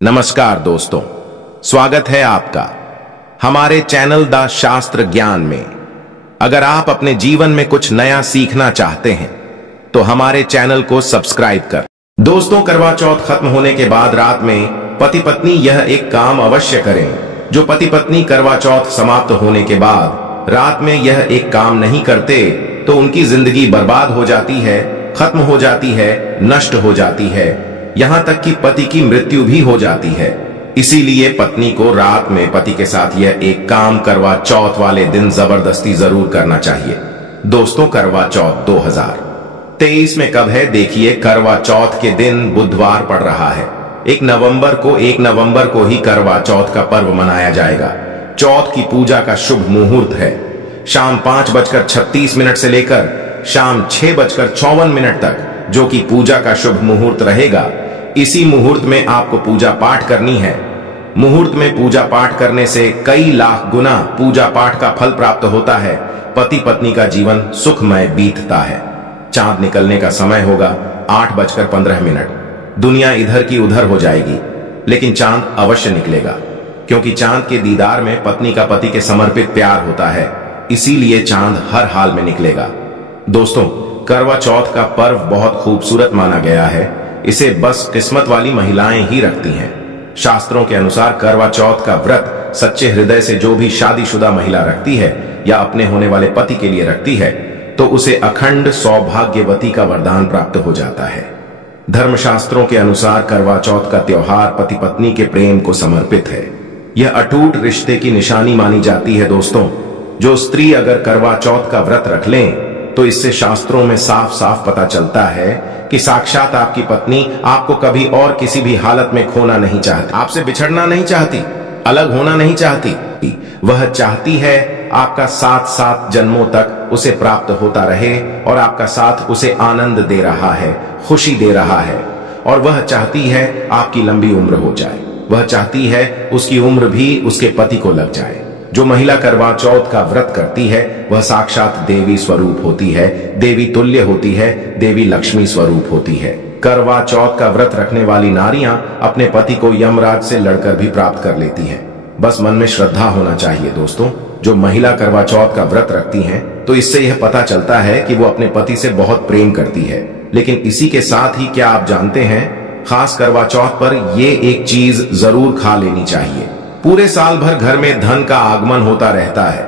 नमस्कार दोस्तों, स्वागत है आपका हमारे चैनल द शास्त्र ज्ञान में। अगर आप अपने जीवन में कुछ नया सीखना चाहते हैं तो हमारे चैनल को सब्सक्राइब कर। दोस्तों, करवा चौथ खत्म होने के बाद रात में पति पत्नी यह एक काम अवश्य करें। जो पति पत्नी करवा चौथ समाप्त होने के बाद रात में यह एक काम नहीं करते तो उनकी जिंदगी बर्बाद हो जाती है, खत्म हो जाती है, नष्ट हो जाती है, यहां तक कि पति की मृत्यु भी हो जाती है। इसीलिए पत्नी को रात में पति के साथ यह एक काम करवा चौथ वाले दिन जबरदस्ती जरूर करना चाहिए। दोस्तों, करवा चौथ 2023 में कब है? देखिए, करवा चौथ के दिन बुधवार पड़ रहा है। 1 नवंबर को ही करवा चौथ का पर्व मनाया जाएगा। चौथ की पूजा का शुभ मुहूर्त है शाम 5:36 से लेकर शाम 6:54 तक, जो कि पूजा का शुभ मुहूर्त रहेगा। इसी मुहूर्त में आपको पूजा पाठ करनी है। मुहूर्त में पूजा पाठ करने से कई लाख गुना पूजा पाठ का फल प्राप्त होता है। पति पत्नी का जीवन सुखमय बीतता है। चांद निकलने का समय होगा 8:15। दुनिया इधर की उधर हो जाएगी, लेकिन चांद अवश्य निकलेगा, क्योंकि चांद के दीदार में पत्नी का पति के समर्पित प्यार होता है। इसीलिए चांद हर हाल में निकलेगा। दोस्तों, करवा चौथ का पर्व बहुत खूबसूरत माना गया है। इसे बस किस्मत वाली महिलाएं ही रखती हैं। शास्त्रों के अनुसार करवा चौथ का व्रत सच्चे हृदय से जो भी शादीशुदा महिला रखती है या अपने होने वाले पति के लिए रखती है, तो उसे अखंड सौभाग्यवती का वरदान प्राप्त हो जाता है। धर्मशास्त्रों के अनुसार करवा चौथ का त्योहार पति पत्नी के प्रेम को समर्पित है। यह अटूट रिश्ते की निशानी मानी जाती है। दोस्तों, जो स्त्री अगर करवा चौथ का व्रत रख लें तो इससे शास्त्रों में साफ साफ पता चलता है कि साक्षात आपकी पत्नी आपको कभी और किसी भी हालत में खोना नहीं चाहती, आपसे बिछड़ना नहीं चाहती, अलग होना नहीं चाहती। वह चाहती है आपका साथ 7 जन्मों तक उसे प्राप्त होता रहे, और आपका साथ उसे आनंद दे रहा है, खुशी दे रहा है। और वह चाहती है आपकी लंबी उम्र हो जाए। वह चाहती है उसकी उम्र भी उसके पति को लग जाए। जो महिला करवा चौथ का व्रत करती है वह साक्षात देवी स्वरूप होती है, देवी तुल्य होती है, देवी लक्ष्मी स्वरूप होती है। करवा चौथ का व्रत रखने वाली नारियां अपने पति को यमराज से लड़कर भी प्राप्त कर लेती हैं। बस मन में श्रद्धा होना चाहिए। दोस्तों, जो महिला करवा चौथ का व्रत रखती हैं तो इससे यह पता चलता है कि वो अपने पति से बहुत प्रेम करती है। लेकिन इसी के साथ ही क्या आप जानते हैं, खास करवा चौथ पर ये एक चीज जरूर खा लेनी चाहिए। पूरे साल भर घर में धन का आगमन होता रहता है।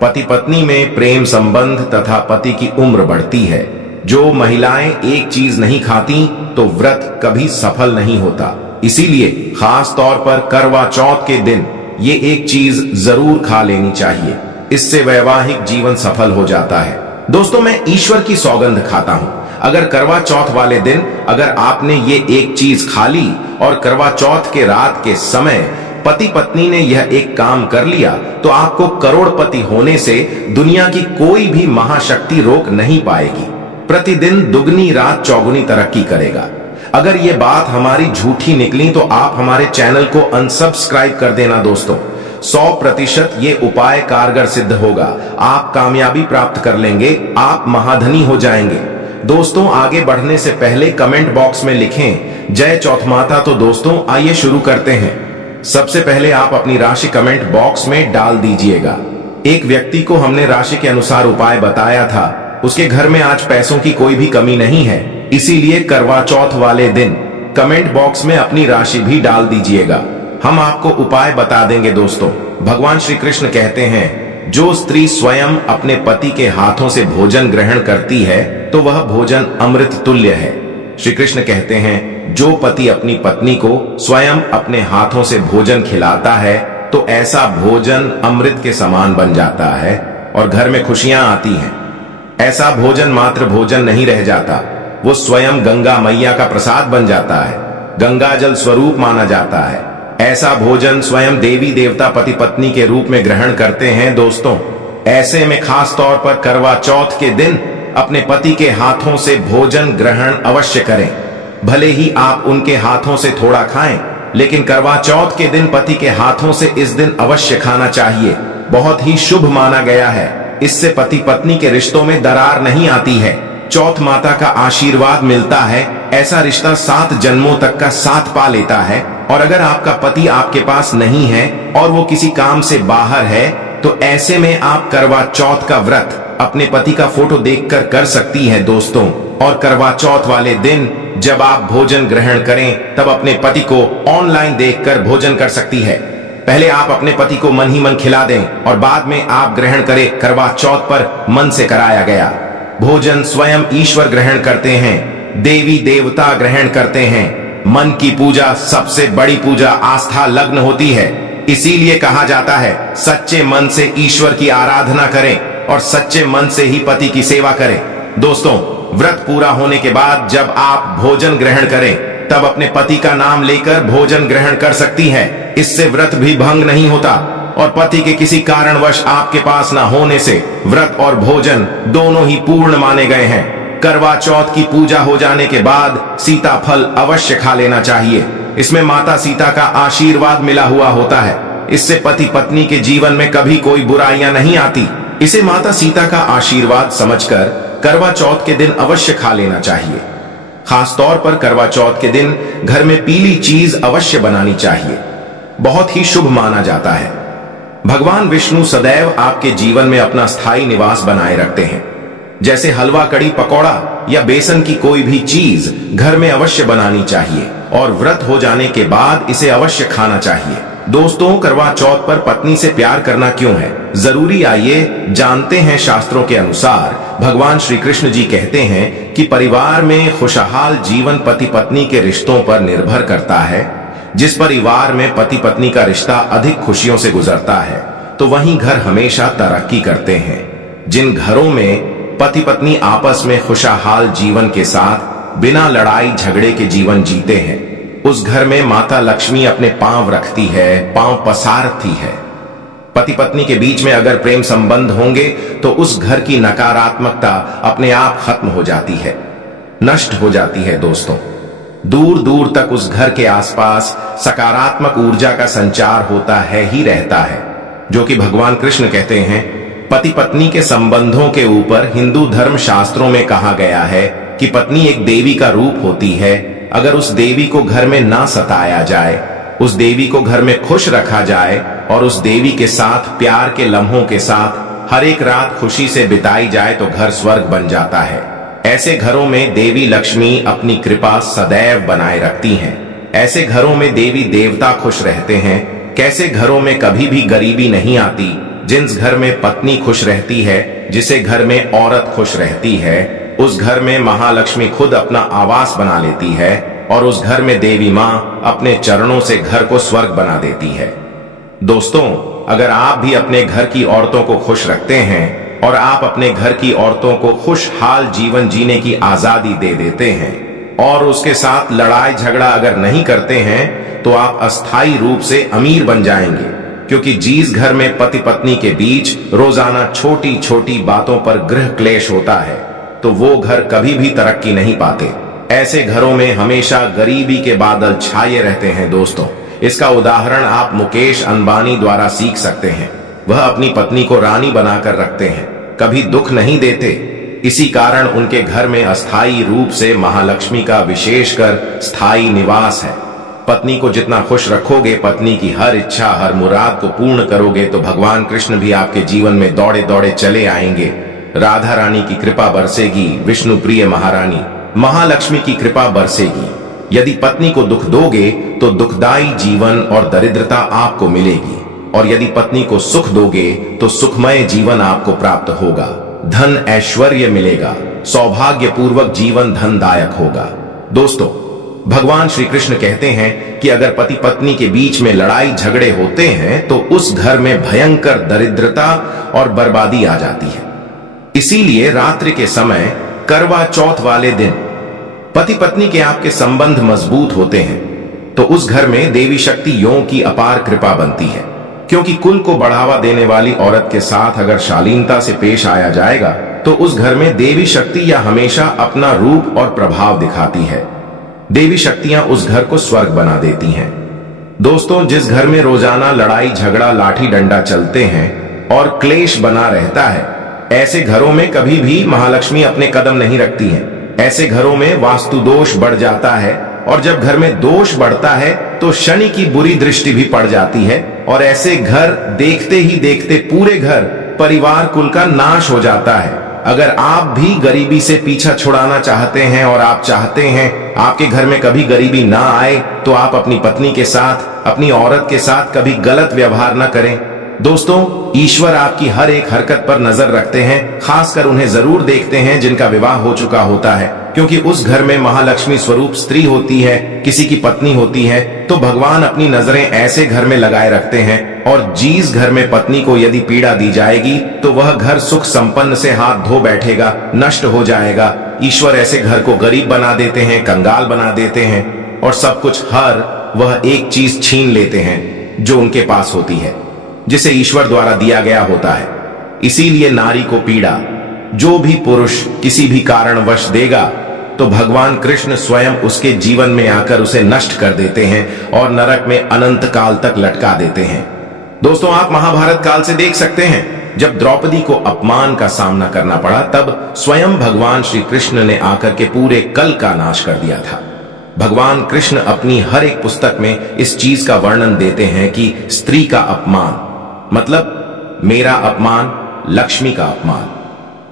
पति पत्नी में प्रेम संबंध तथा पति की उम्र बढ़ती है। जो महिलाएं एक चीज नहीं खाती तो व्रत कभी सफल नहीं होता। इसीलिए खास तौर पर करवा चौथ के दिन ये एक चीज जरूर खा लेनी चाहिए। इससे वैवाहिक जीवन सफल हो जाता है। दोस्तों, मैं ईश्वर की सौगंध खाता हूं, अगर करवा चौथ वाले दिन अगर आपने ये एक चीज खा ली और करवा चौथ के रात के समय पति पत्नी ने यह एक काम कर लिया, तो आपको करोड़पति होने से दुनिया की कोई भी महाशक्ति रोक नहीं पाएगी। प्रतिदिन दुगनी रात चौगुनी तरक्की करेगा। अगर ये बात हमारी झूठी निकली तो आप हमारे चैनल को अनसब्सक्राइब कर देना। दोस्तों, 100% ये उपाय कारगर सिद्ध होगा। आप कामयाबी प्राप्त कर लेंगे, आप महाधनी हो जाएंगे। दोस्तों, आगे बढ़ने से पहले कमेंट बॉक्स में लिखें जय चौथ माता। तो दोस्तों, आइए शुरू करते हैं। सबसे पहले आप अपनी राशि कमेंट बॉक्स में डाल दीजिएगा। एक व्यक्ति को हमने राशि के अनुसार उपाय बताया था। उसके घर में आज पैसों की कोई भी कमी नहीं है। इसीलिए करवा चौथ वाले दिन कमेंट बॉक्स में अपनी राशि भी डाल दीजिएगा। हम आपको उपाय बता देंगे। दोस्तों, भगवान श्री कृष्ण कहते हैं, जो स्त्री स्वयं अपने पति के हाथों से भोजन ग्रहण करती है तो वह भोजन अमृत तुल्य है। श्री कृष्ण कहते हैं, जो पति अपनी पत्नी को स्वयं अपने हाथों से भोजन खिलाता है तो ऐसा भोजन अमृत के समान बन जाता है और घर में खुशियां आती हैं। ऐसा भोजन मात्र भोजन नहीं रह जाता, वो स्वयं गंगा मैया का प्रसाद बन जाता है, गंगा जल स्वरूप माना जाता है। ऐसा भोजन स्वयं देवी देवता पति पत्नी के रूप में ग्रहण करते हैं। दोस्तों, ऐसे में खास तौर पर करवा चौथ के दिन अपने पति के हाथों से भोजन ग्रहण अवश्य करें। भले ही आप उनके हाथों से थोड़ा खाएं, लेकिन करवा चौथ के दिन पति के हाथों से इस दिन अवश्य खाना चाहिए। बहुत ही शुभ माना गया है। इससे पति पत्नी के रिश्तों में दरार नहीं आती है। चौथ माता का आशीर्वाद मिलता है। ऐसा रिश्ता 7 जन्मों तक का साथ पा लेता है। और अगर आपका पति आपके पास नहीं है और वो किसी काम से बाहर है, तो ऐसे में आप करवा चौथ का व्रत अपने पति का फोटो देखकर कर सकती हैं दोस्तों। और करवा चौथ वाले दिन जब आप भोजन ग्रहण करें, तब अपने पति को ऑनलाइन देखकर भोजन कर सकती है। पहले आप अपने पति को मन ही मन खिला दें और बाद में आप ग्रहण करें। करवा चौथ पर मन से कराया गया भोजन स्वयं ईश्वर ग्रहण करते हैं, देवी देवता ग्रहण करते हैं। मन की पूजा सबसे बड़ी पूजा आस्था लग्न होती है। इसीलिए कहा जाता है सच्चे मन से ईश्वर की आराधना करें और सच्चे मन से ही पति की सेवा करें। दोस्तों, व्रत पूरा होने के बाद जब आप भोजन ग्रहण करें, तब अपने पति का नाम लेकर भोजन ग्रहण कर सकती हैं। इससे व्रत भी भंग नहीं होता और पति के किसी कारणवश आपके पास ना होने से व्रत और भोजन दोनों ही पूर्ण माने गए हैं। करवा चौथ की पूजा हो जाने के बाद सीताफल अवश्य खा लेना चाहिए। इसमें माता सीता का आशीर्वाद मिला हुआ होता है। इससे पति पत्नी के जीवन में कभी कोई बुराइयां नहीं आती। इसे माता सीता का आशीर्वाद समझकर करवा चौथ के दिन अवश्य खा लेना चाहिए। खास तौर पर करवा चौथ के दिन घर में पीली चीज अवश्य बनानी चाहिए, बहुत ही शुभ माना जाता है। भगवान विष्णु सदैव आपके जीवन में अपना स्थायी निवास बनाए रखते हैं। जैसे हलवा, कड़ी, पकौड़ा या बेसन की कोई भी चीज घर में अवश्य बनानी चाहिए और व्रत हो जाने के बाद इसे अवश्य खाना चाहिए। दोस्तों, करवा चौथ पर पत्नी से प्यार करना क्यों है जरूरी, आइए जानते हैं। शास्त्रों के अनुसार भगवान श्री कृष्ण जी कहते हैं कि परिवार में खुशहाल जीवन पति पत्नी के रिश्तों पर निर्भर करता है। जिस परिवार में पति पत्नी का रिश्ता अधिक खुशियों से गुजरता है, तो वहीं घर हमेशा तरक्की करते हैं। जिन घरों में पति पत्नी आपस में खुशहाल जीवन के साथ बिना लड़ाई झगड़े के जीवन जीते हैं, उस घर में माता लक्ष्मी अपने पांव रखती है, पांव पसारती है। पति पत्नी के बीच में अगर प्रेम संबंध होंगे तो उस घर की नकारात्मकता अपने आप खत्म हो जाती है, नष्ट हो जाती है। दोस्तों, दूर दूर तक उस घर के आसपास सकारात्मक ऊर्जा का संचार होता है ही रहता है, जो कि भगवान कृष्ण कहते हैं। पति पत्नी के संबंधों के ऊपर हिंदू धर्म शास्त्रों में कहा गया है कि पत्नी एक देवी का रूप होती है। अगर उस देवी को घर में ना सताया जाए, उस देवी को घर में खुश रखा जाए और उस देवी के साथ प्यार के लम्हों के साथ हर एक रात खुशी से बिताई जाए, तो घर स्वर्ग बन जाता है। ऐसे घरों में देवी लक्ष्मी अपनी कृपा सदैव बनाए रखती हैं। ऐसे घरों में देवी देवता खुश रहते हैं। कैसे घरों में कभी भी गरीबी नहीं आती। जिस घर में पत्नी खुश रहती है, जिसे घर में औरत खुश रहती है, उस घर में महालक्ष्मी खुद अपना आवास बना लेती है और उस घर में देवी माँ अपने चरणों से घर को स्वर्ग बना देती है। दोस्तों, अगर आप भी अपने घर की औरतों को खुश रखते हैं और आप अपने घर की औरतों को खुशहाल जीवन जीने की आजादी दे देते हैं और उसके साथ लड़ाई झगड़ा अगर नहीं करते हैं, तो आप अस्थायी रूप से अमीर बन जाएंगे। क्योंकि जिस घर में पति पत्नी के बीच रोजाना छोटी छोटी बातों पर गृह क्लेश होता है, तो वो घर कभी भी तरक्की नहीं पाते। ऐसे घरों में हमेशा गरीबी के बादल छाए रहते हैं। दोस्तों, इसका उदाहरण आप मुकेश अंबानी द्वारा सीख सकते हैं। वह अपनी पत्नी को रानी बनाकर रखते हैं, कभी दुख नहीं देते। इसी कारण उनके घर में अस्थायी रूप से महालक्ष्मी का विशेषकर स्थायी निवास है। पत्नी को जितना खुश रखोगे, पत्नी की हर इच्छा हर मुराद को पूर्ण करोगे, तो भगवान कृष्ण भी आपके जीवन में दौड़े दौड़े चले आएंगे। राधा रानी की कृपा बरसेगी, विष्णु प्रिय महारानी महालक्ष्मी की कृपा बरसेगी। यदि पत्नी को दुख दोगे तो दुखदायी जीवन और दरिद्रता आपको मिलेगी, और यदि पत्नी को सुख दोगे तो सुखमय जीवन आपको प्राप्त होगा। धन ऐश्वर्य मिलेगा, सौभाग्यपूर्वक जीवन धनदायक होगा। दोस्तों, भगवान श्री कृष्ण कहते हैं कि अगर पति पत्नी के बीच में लड़ाई झगड़े होते हैं, तो उस घर में भयंकर दरिद्रता और बर्बादी आ जाती है। इसीलिए रात्रि के समय करवा चौथ वाले दिन पति पत्नी के आपके संबंध मजबूत होते हैं, तो उस घर में देवी शक्तियों की अपार कृपा बनती है। क्योंकि कुल को बढ़ावा देने वाली औरत के साथ अगर शालीनता से पेश आया जाएगा, तो उस घर में देवी शक्ति या हमेशा अपना रूप और प्रभाव दिखाती है। देवी शक्तियां उस घर को स्वर्ग बना देती हैं। दोस्तों, जिस घर में रोजाना लड़ाई झगड़ा लाठी डंडा चलते हैं और क्लेश बना रहता है, ऐसे घरों में कभी भी महालक्ष्मी अपने कदम नहीं रखती हैं। ऐसे घरों में वास्तु दोष बढ़ जाता है और जब घर में दोष बढ़ता है तो शनि की बुरी दृष्टि भी पड़ जाती है और ऐसे घर देखते ही देखते पूरे घर परिवार कुल का नाश हो जाता है। अगर आप भी गरीबी से पीछा छुड़ाना चाहते हैं और आप चाहते हैं आपके घर में कभी गरीबी ना आए, तो आप अपनी पत्नी के साथ, अपनी औरत के साथ कभी गलत व्यवहार ना करें। दोस्तों, ईश्वर आपकी हर एक हरकत पर नजर रखते हैं, खासकर उन्हें जरूर देखते हैं जिनका विवाह हो चुका होता है, क्योंकि उस घर में महालक्ष्मी स्वरूप स्त्री होती है, किसी की पत्नी होती है। तो भगवान अपनी नजरें ऐसे घर में लगाए रखते हैं और जिस घर में पत्नी को यदि पीड़ा दी जाएगी तो वह घर सुख संपन्न से हाथ धो बैठेगा, नष्ट हो जाएगा। ईश्वर ऐसे घर को गरीब बना देते हैं, कंगाल बना देते हैं और सब कुछ हर वह एक चीज छीन लेते हैं जो उनके पास होती है, जिसे ईश्वर द्वारा दिया गया होता है। इसीलिए नारी को पीड़ा जो भी पुरुष किसी भी कारणवश देगा तो भगवान कृष्ण स्वयं उसके जीवन में आकर उसे नष्ट कर देते हैं और नरक में अनंत काल तक लटका देते हैं। दोस्तों, आप महाभारत काल से देख सकते हैं, जब द्रौपदी को अपमान का सामना करना पड़ा तब स्वयं भगवान श्री कृष्ण ने आकर के पूरे कल का नाश कर दिया था। भगवान कृष्ण अपनी हर एक पुस्तक में इस चीज का वर्णन देते हैं कि स्त्री का अपमान मतलब मेरा अपमान, लक्ष्मी का अपमान।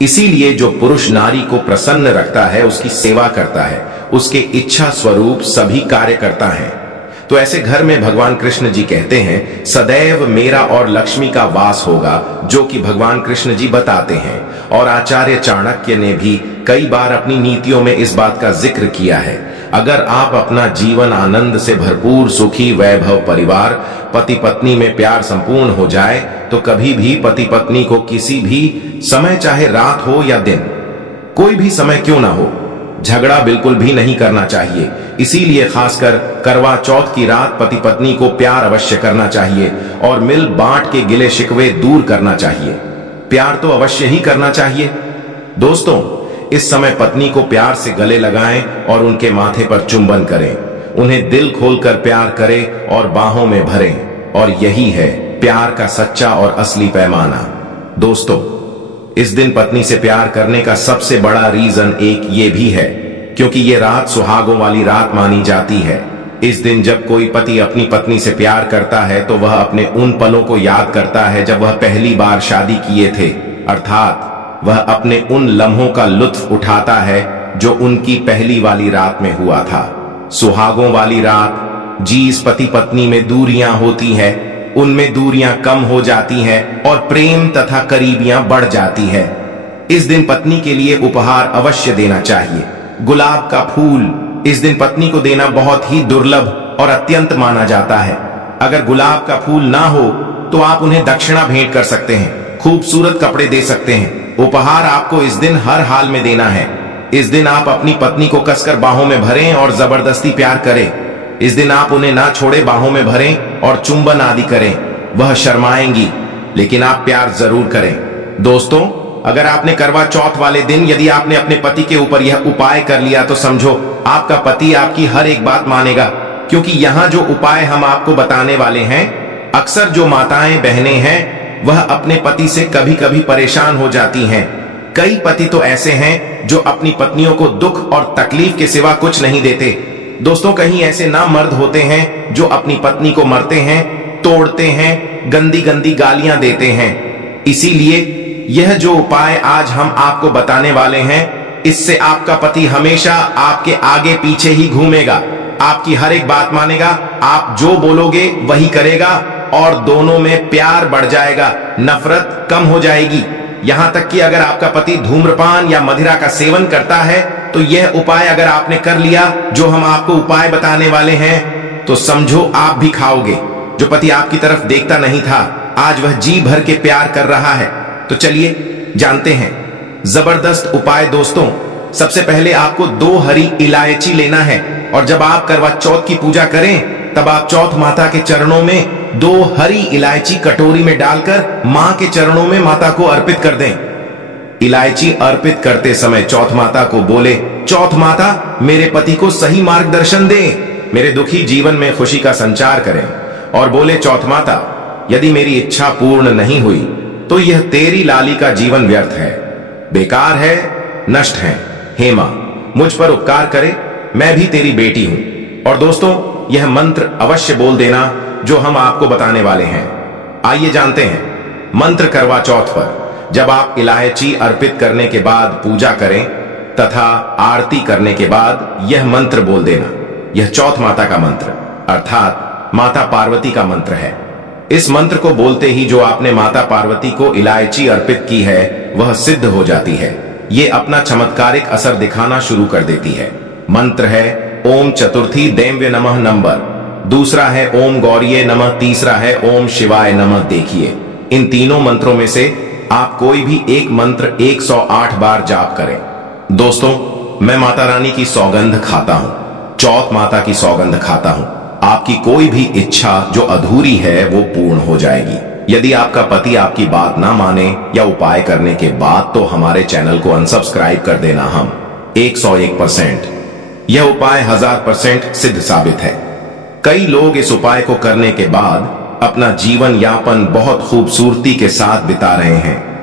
इसीलिए जो पुरुष नारी को प्रसन्न रखता है, उसकी सेवा करता है, उसके इच्छा स्वरूप सभी कार्य करता है। तो ऐसे घर में भगवान कृष्ण जी कहते हैं सदैव मेरा और लक्ष्मी का वास होगा, जो कि भगवान कृष्ण जी बताते हैं। और आचार्य चाणक्य ने भी कई बार अपनी नीतियों में इस बात का जिक्र किया है। अगर आप अपना जीवन आनंद से भरपूर, सुखी, वैभव परिवार, पति पत्नी में प्यार संपूर्ण हो जाए तो कभी भी पति पत्नी को किसी भी समय, चाहे रात हो या दिन, कोई भी समय क्यों ना हो, झगड़ा बिल्कुल भी नहीं करना चाहिए। इसीलिए खासकर करवा चौथ की रात पति पत्नी को प्यार अवश्य करना चाहिए और मिल बांट के गिले शिकवे दूर करना चाहिए। प्यार तो अवश्य ही करना चाहिए। दोस्तों, इस समय पत्नी को प्यार से गले लगाएं और उनके माथे पर चुंबन करें, उन्हें दिल खोलकर प्यार करें और बाहों में भरें। और यही है प्यार का सच्चा और असली पैमाना। दोस्तों, इस दिन पत्नी से प्यार करने का सबसे बड़ा रीजन एक ये भी है क्योंकि ये रात सुहागों वाली रात मानी जाती है। इस दिन जब कोई पति अपनी पत्नी से प्यार करता है तो वह अपने उन पलों को याद करता है जब वह पहली बार शादी किए थे, अर्थात वह अपने उन लम्हों का लुत्फ उठाता है जो उनकी पहली वाली रात में हुआ था। सुहागों वाली रात जिस पति पत्नी में दूरियां होती है उनमें दूरियां कम हो जाती हैं और प्रेम तथा करीबियां बढ़ जाती है। इस दिन पत्नी के लिए उपहार अवश्य देना चाहिए। गुलाब का फूल इस दिन पत्नी को देना बहुत ही दुर्लभ और अत्यंत माना जाता है। अगर गुलाब का फूल ना हो तो आप उन्हें दक्षिणा भेंट कर सकते हैं, खूबसूरत कपड़े दे सकते हैं। उपहार आपको इस दिन हर हाल में देना है। इस दिन आप अपनी पत्नी को कसकर बाहों में भरें और जबरदस्ती प्यार करें। इस दिन आप उन्हें ना छोड़े, बाहों में भरें और चुंबन आदि करें। वह शर्माएंगी लेकिन आप प्यार जरूर करें। दोस्तों, अगर आपने करवा चौथ वाले दिन यदि आपने अपने पति के ऊपर यह उपाय कर लिया तो समझो आपका पति आपकी हर एक बात मानेगा, क्योंकि यहाँ जो उपाय हम आपको बताने वाले हैं, अक्सर जो माताएं बहनें हैं वह अपने पति से कभी कभी परेशान हो जाती हैं। कई पति तो ऐसे हैं जो अपनी पत्नियों को दुख और तकलीफ के सिवा कुछ नहीं देते। दोस्तों, कहीं ऐसे ना मर्द होते हैं जो अपनी पत्नी को मरते हैं, तोड़ते हैं, गंदी गंदी गालियां देते हैं। इसीलिए यह जो उपाय आज हम आपको बताने वाले हैं, इससे आपका पति हमेशा आपके आगे पीछे ही घूमेगा, आपकी हर एक बात मानेगा, आप जो बोलोगे वही करेगा और दोनों में प्यार बढ़ जाएगा, नफरत कम हो जाएगी। यहां तक कि अगर आपका पति धूम्रपान या मदिरा का सेवन करता है तो यह उपाय अगर आपने कर लिया, जो हम आपको उपाय बताने वाले हैं, तो समझो आप भी खाओगे। जो पति आपकी तरफ देखता नहीं था, आज वह जी भर के प्यार कर रहा है। तो चलिए जानते हैं जबरदस्त उपाय। दोस्तों, सबसे पहले आपको 2 हरी इलायची लेना है और जब आप करवा चौथ की पूजा करें तब आप चौथ माता के चरणों में 2 हरी इलायची कटोरी में डालकर मां के चरणों में माता को अर्पित कर दें। इलायची अर्पित करते समय चौथ माता को बोले, चौथ माता मेरे पति को सही मार्गदर्शन दे, मेरे दुखी जीवन में खुशी का संचार करें। और बोले, चौथ माता यदि मेरी इच्छा पूर्ण नहीं हुई तो यह तेरी लाली का जीवन व्यर्थ है, बेकार है, नष्ट है। हे मां, मुझ पर उपकार करे, मैं भी तेरी बेटी हूं, और दोस्तों, यह मंत्र अवश्य बोल देना जो हम आपको बताने वाले हैं। आइए जानते हैं। मंत्र करवा चौथ पर जब आप इलायची अर्पित करने के बाद पूजा करें तथा आरती करने के बाद यह मंत्र बोल देना। यह चौथ माता का मंत्र अर्थात माता पार्वती का मंत्र है। इस मंत्र को बोलते ही जो आपने माता पार्वती को इलायची अर्पित की है वह सिद्ध हो जाती है। ये अपना चमत्कारिक असर दिखाना शुरू कर देती है। मंत्र है ओम चतुर्थी दैव्य नमः नंबर, दूसरा है ओम गौरीये नमः, तीसरा है ओम शिवाय नमः। देखिए, इन तीनों मंत्रों में से आप कोई भी एक मंत्र 108 बार जाप करें। दोस्तों, मैं माता रानी की सौगंध खाता हूं, चौथ माता की सौगंध खाता हूं। आपकी कोई भी इच्छा जो अधूरी है वो पूर्ण हो जाएगी। यदि आपका पति आपकी बात ना माने या उपाय करने के बाद तो हमारे चैनल को अनसब्सक्राइब कर देना। हम 101% यह उपाय 1000% सिद्ध साबित है। कई लोग इस उपाय को करने के बाद अपना जीवन यापन बहुत खूबसूरती के साथ बिता रहे हैं।